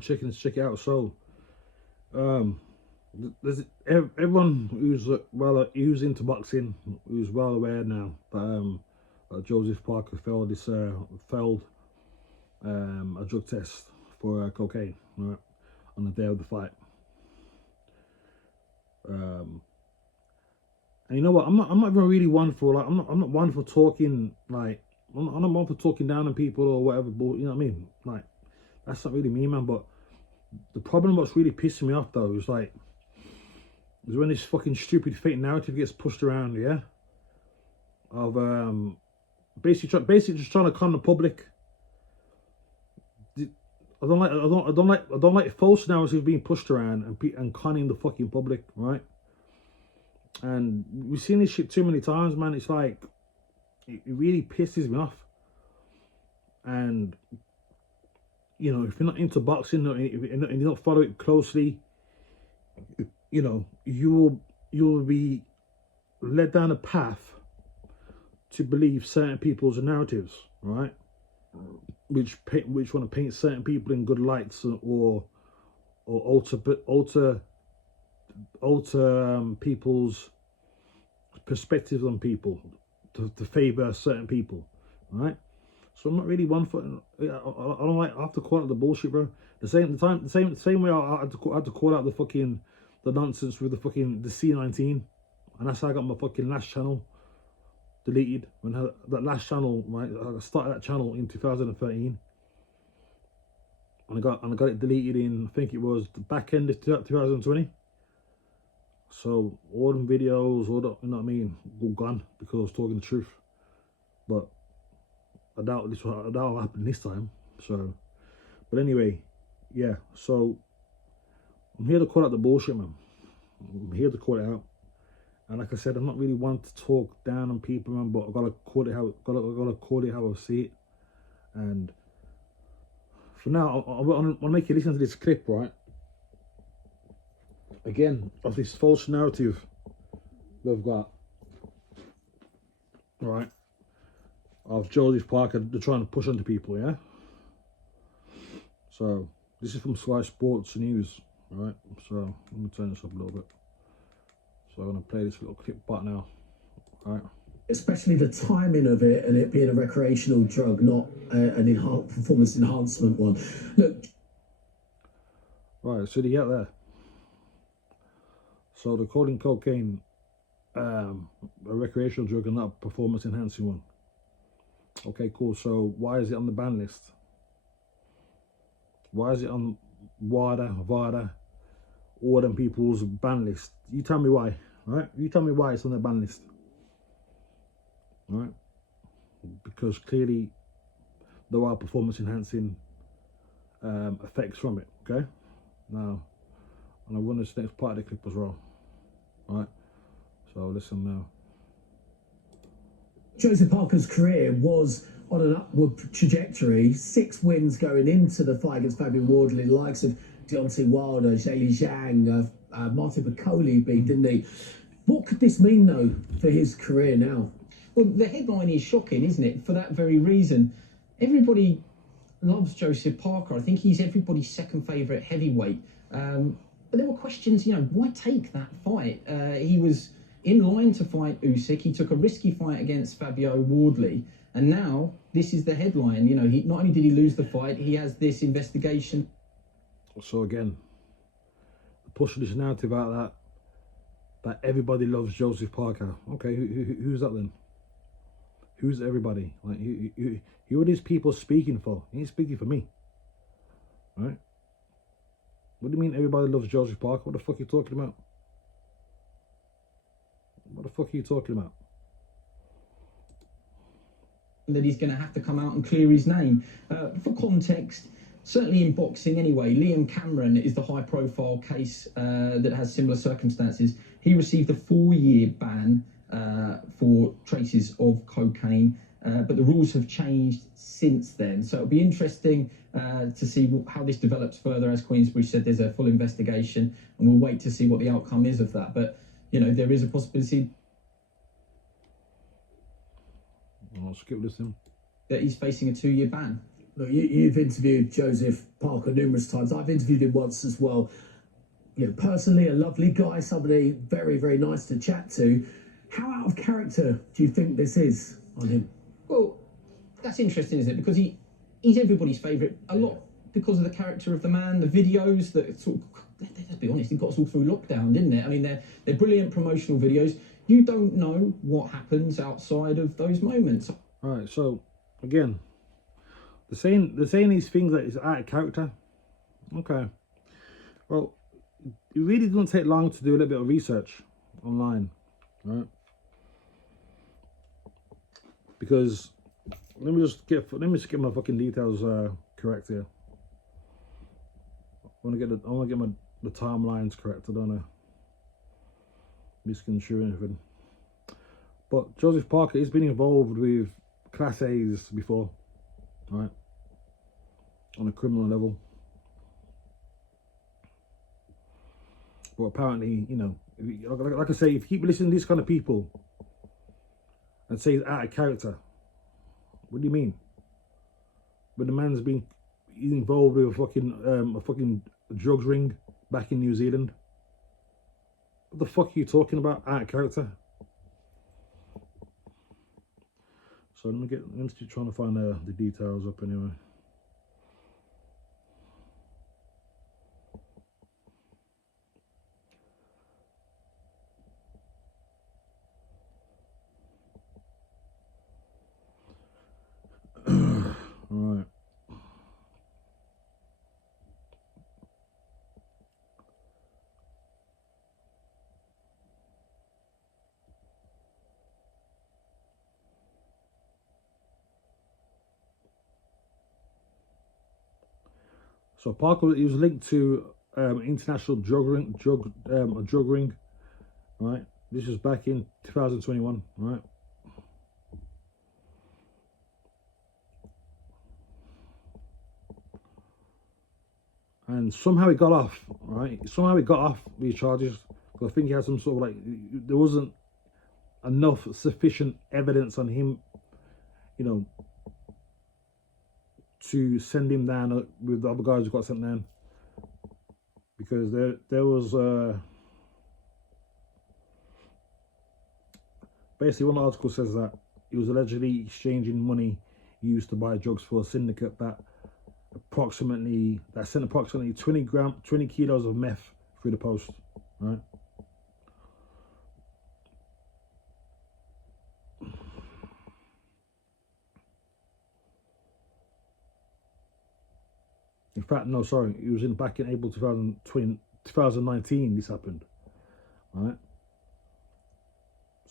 check it out. So, there's everyone who's into boxing, who's well aware now that Joseph Parker failed a drug test for cocaine, right, on the day of the fight. And you know what? I'm not even really one for I'm not one for talking like I'm not one for talking down on people or whatever. But you know what I mean? Like, that's not really me, man. But the problem, what's really pissing me off though, is when this fucking stupid fake narrative gets pushed around, yeah, of basically just trying to con the public. I don't like false narratives being pushed around and conning the fucking public, right? And we've seen this shit too many times, man. It's like, it really pisses me off. And you know, if you're not into boxing, or if you don't follow it closely, you know, you will be led down a path to believe certain people's narratives, right? Which want to paint certain people in good lights, or alter people's perspectives on people to favour certain people, right? So I'm not really one for. I don't like. I have to call out the bullshit, bro. The same way I had to call out the nonsense with the C19, and that's how I got my fucking last channel deleted. When that last channel, right, I started that channel in 2013, and I got it deleted in, I think it was the back end of 2020. So all them videos, all the, you know what I mean, all gone because I was talking the truth. But I doubt will happen this time. So, but anyway, yeah. So I'm here to call out the bullshit, man. I'm here to call it out. And like I said, I'm not really one to talk down on people, man. But I gotta call it how I see it. And for now, I want to make you listen to this clip, right? Again, of this false narrative they've got, right, of Joseph Parker, they're trying to push onto people, yeah? So, this is from Sky Sports News, right? So, let me turn this up a little bit. So, I'm going to play this little clip back now, right? Especially the timing of it, and it being a recreational drug, not an performance enhancement one. Look. Right, so do you get there? So they're calling cocaine a recreational drug and not a performance enhancing one. Okay, cool. So why is it on the ban list? Why is it on VADA, all them people's ban list? You tell me why, right? You tell me why it's on the ban list, right? Because clearly there are performance enhancing effects from it, okay? Now, and I run this next part of the clip as well. Right, so listen now. Joseph Parker's career was on an upward trajectory. 6 wins going into the fight against Fabian Wardley, the likes of Deontay Wilder, Zhang Zhang, Martin Piccoli beat, didn't he? What could this mean, though, for his career now? Well, the headline is shocking, isn't it? For that very reason. Everybody loves Joseph Parker. I think he's everybody's second favourite heavyweight. But there were questions, you know, why take that fight? He was in line to fight Usyk. He took a risky fight against Fabio Wardley. And now this is the headline. You know, he not only did he lose the fight, he has this investigation. So again, pushing this narrative out that everybody loves Joseph Parker. Okay, who's that then? Who's everybody? Like, who are these people speaking for? He ain't speaking for me, right? What do you mean everybody loves Joseph Parker? What the fuck are you talking about? What the fuck are you talking about? That he's going to have to come out and clear his name. For context, certainly in boxing anyway, Liam Cameron is the high-profile case that has similar circumstances. He received a 4-year ban for traces of cocaine, but the rules have changed since then. So it'll be interesting to see how this develops further. As Queensbury said, there's a full investigation, and we'll wait to see what the outcome is of that. But, you know, there is a possibility. I'll skip this then. That he's facing a 2-year ban. Look, you've interviewed Joseph Parker numerous times. I've interviewed him once as well. You know, personally, a lovely guy, somebody very, very nice to chat to. How out of character do you think this is on him? Well, that's interesting, isn't it? Because he's everybody's favourite. A lot because of the character of the man, the videos that sort of, let's be honest, it got us all through lockdown, didn't it? I mean, they're brilliant promotional videos. You don't know what happens outside of those moments. All right, so again, they're saying these things that is out of character. Okay, well, it really doesn't take long to do a little bit of research online, right? Because let me just get my fucking details correct here. I want to get the timelines correct. I don't know, misconstrue anything. But Joseph Parker has been involved with Class A's before, right? On a criminal level. But apparently, you know, like I say, if you keep listening to these kind of people and say he's out of character, what do you mean? But the man's been involved with a fucking drugs ring back in New Zealand. What the fuck are you talking about? Out of character? So let me just trying to find the details up anyway. All right. So Parker, he was linked to international drug ring, right? This was back in 2021, right? And somehow he got off, right? Somehow he got off these charges. I think he had some sort of like, there wasn't enough sufficient evidence on him, you know, to send him down with the other guys who got sent down, because there was basically one article says that he was allegedly exchanging money used to buy drugs for a syndicate that sent approximately 20 kilos of meth through the post, right? In fact, no, sorry, it was back in April 2019 this happened, right?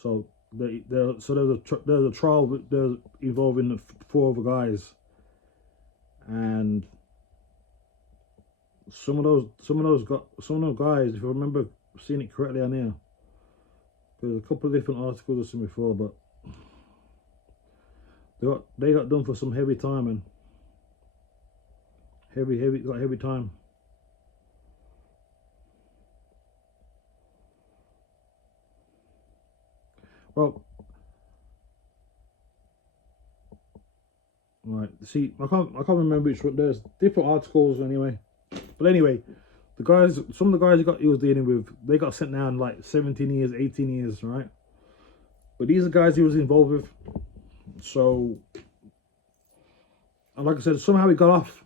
So there's a trial involving 4 other guys, and some of those guys, if I remember seeing it correctly on here, there's a couple of different articles I've seen before, but they got done for some heavy time, and heavy time. Well, right. See, I can't remember which one. There's different articles anyway. But anyway, some of the guys he was dealing with, they got sent down like 17 years, 18 years, right? But these are guys he was involved with. So, and like I said, somehow he got off.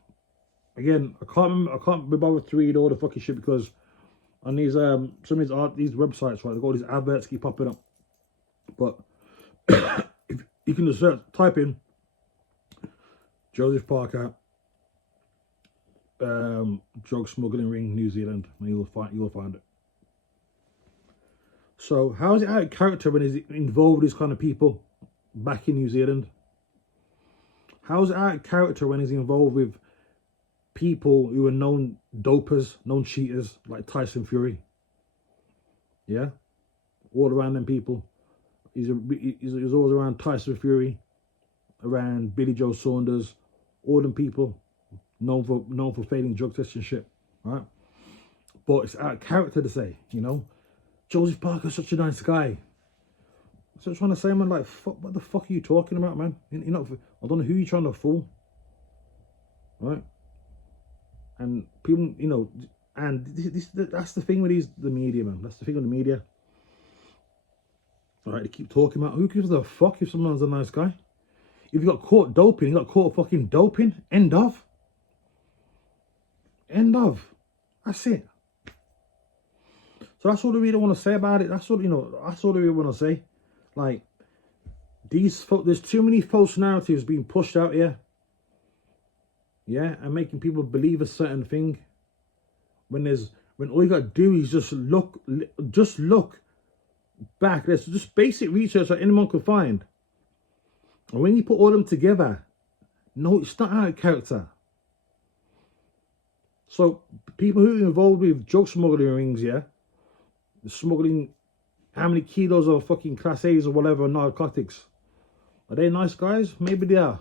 Again, I can't be bothered to read all the fucking shit, because on these some of these websites, right, they've got all these adverts keep popping up. But if you can just type in Joseph Parker drug smuggling ring New Zealand, and you'll find it. So how is it out of character when he's involved with these kind of people back in New Zealand? How is it out of character when he's involved with people who are known dopers, known cheaters, like Tyson Fury? Yeah, all around them people. He's always around Tyson Fury, around Billy Joe Saunders, all them people known for failing drug tests and shit, right? But it's out of character to say, you know, Joseph Parker's such a nice guy. So I'm trying to say, man, like, fuck, what the fuck are you talking about, man? You know, I don't know who you're trying to fool. right? And people, you know, and that's the thing with the media, man. That's the thing with the media. All right, they keep talking about who gives a fuck if someone's a nice guy. If you got caught doping, you got caught fucking doping. End of. End of. That's it. So that's all I really want to say about it. That's all, you know, that's all I really want to say. Like, there's too many false narratives being pushed out here. Yeah, and making people believe a certain thing. When all you got to do is just look back. There's just basic research that anyone could find. And when you put all of them together, no, it's not out of character. So people who are involved with drug smuggling rings, yeah, smuggling how many kilos of fucking class A's or whatever narcotics, are they nice guys? Maybe they are.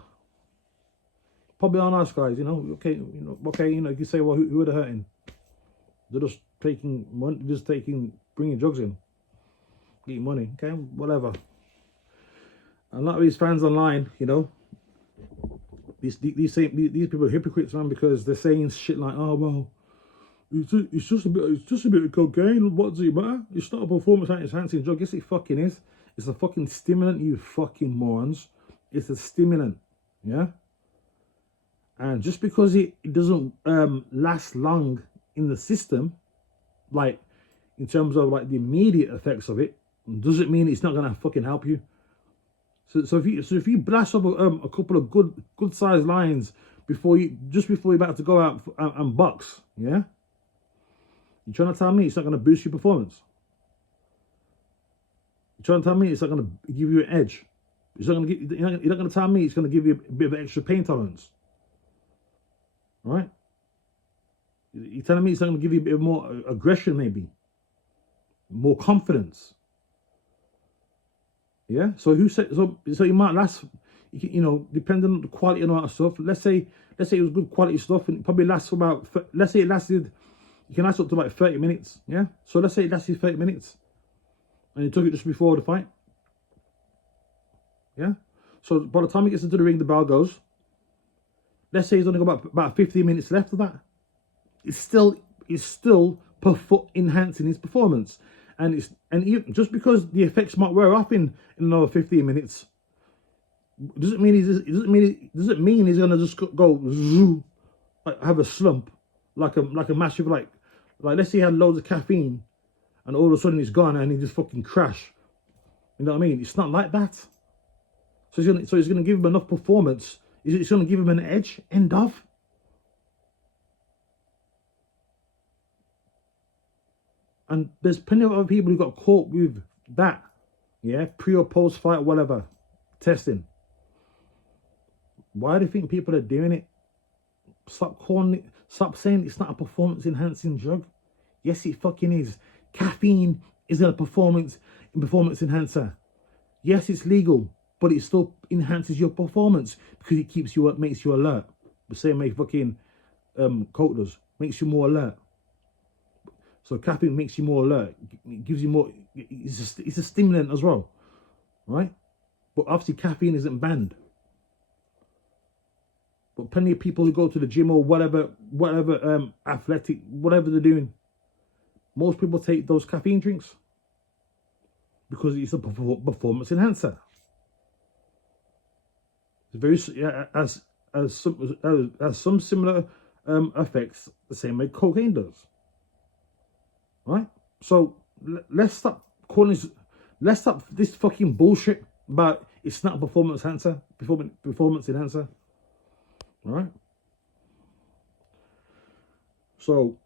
Probably are nice guys, you know. Okay, you can say, well, who are they hurting? They're just taking money, bringing drugs in, getting money. Okay, whatever. And a lot of these fans online, you know, these people are hypocrites, man, because they're saying shit like, oh well, it's just a bit of cocaine. What does it matter? It's not a performance enhancing drug. Yes, it fucking is. It's a fucking stimulant, you fucking morons. It's a stimulant, yeah. And just because it doesn't last long in the system, like in terms of like the immediate effects of it, doesn't mean it's not gonna fucking help you. So if you blast up a couple of good sized lines before you're about to go out and box, yeah, you're trying to tell me it's not gonna boost your performance? You're trying to tell me it's not gonna give you an edge? You're not gonna tell me it's gonna give you a bit of extra pain tolerance, right? You're telling me it's not gonna give you a bit more aggression, maybe more confidence. Yeah, so who said so? You might last, you know, depending on the quality and all that stuff. Let's say it was good quality stuff, and it probably lasts for about. Let's say it lasted. You can last up to like 30 minutes. Yeah, so let's say it lasted 30 minutes, and you took it just before the fight. Yeah, so by the time it gets into the ring, the bell goes. Let's say he's only got about 15 minutes left of that. It's still enhancing his performance. And even, just because the effects might wear off in another 15 minutes, doesn't mean he's gonna just go zoo, like have a slump, like a massive like let's say he had loads of caffeine, and all of a sudden he's gone and he just fucking crash. You know what I mean? It's not like that. So he's gonna give him enough performance. It's gonna give him an edge. End of. And there's plenty of other people who got caught with that, yeah, pre or post fight, whatever, testing. Why do you think people are doing it? Stop saying it's not a performance enhancing drug. Yes, it fucking is. Caffeine is a performance enhancer. Yes, it's legal, but it still enhances your performance because it keeps you up, makes you alert. The same way fucking coke does, makes you more alert. So caffeine makes you more alert. It gives you more. It's a stimulant as well, right? But obviously caffeine isn't banned. But plenty of people who go to the gym or whatever athletic, whatever they're doing, most people take those caffeine drinks because it's a performance enhancer. It's very as some similar effects, the same way cocaine does. Right? So let's stop this fucking bullshit about it's not a performance enhancer. All right? So,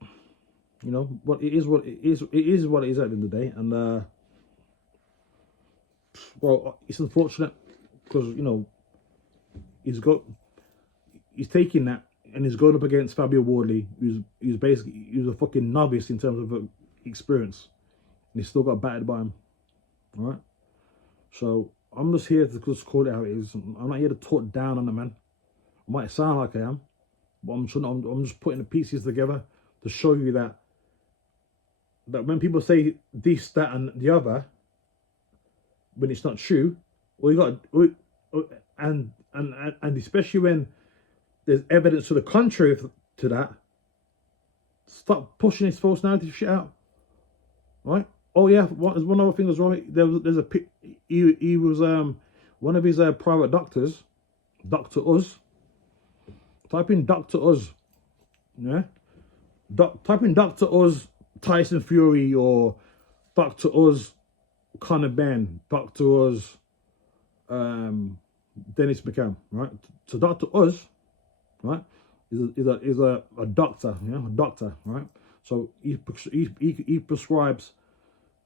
you know, what it is what it is at the end of the day. And well, it's unfortunate because, you know, he's taking that and he's going up against Fabio Wardley, who's a fucking novice in terms of experience, and he's still got battered by him. All right, so I'm just here to just call it how it is. I'm not here to talk down on the man. I might sound like I am, but I'm just putting the pieces together to show you that when people say this, that, and the other, when it's not true, and especially when there's evidence to the contrary to that, stop pushing this false narrative shit out, right? Oh yeah, there's one other thing as well. There's a he was one of his private doctors, Dr. Uz. Type in Dr. Uz, yeah. Type in Dr. Uz Tyson Fury or Dr. Uz Conor Ben, Dr. Uz Dennis McCann, right? So Dr. Uz, right, is a doctor, yeah, a doctor, right? So he prescribes.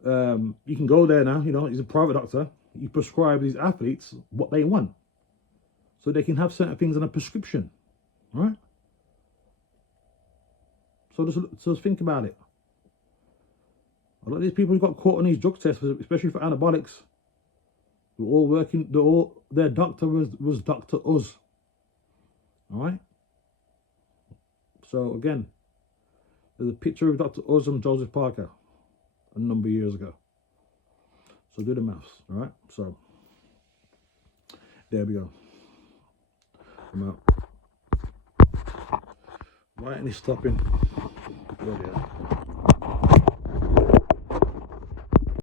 You can go there now. You know, he's a private doctor. He prescribes these athletes what they want, so they can have certain things in a prescription, right? So just think about it. A lot of these people who got caught on these drug tests, especially for anabolics, were all working. Their doctor was Dr. Uz. All right. So again, there's a picture of Dr. Uz and Joseph Parker a number of years ago. So do the maths. All right. So there we go. I'm out. Why ain't he stopping? Bloody hell.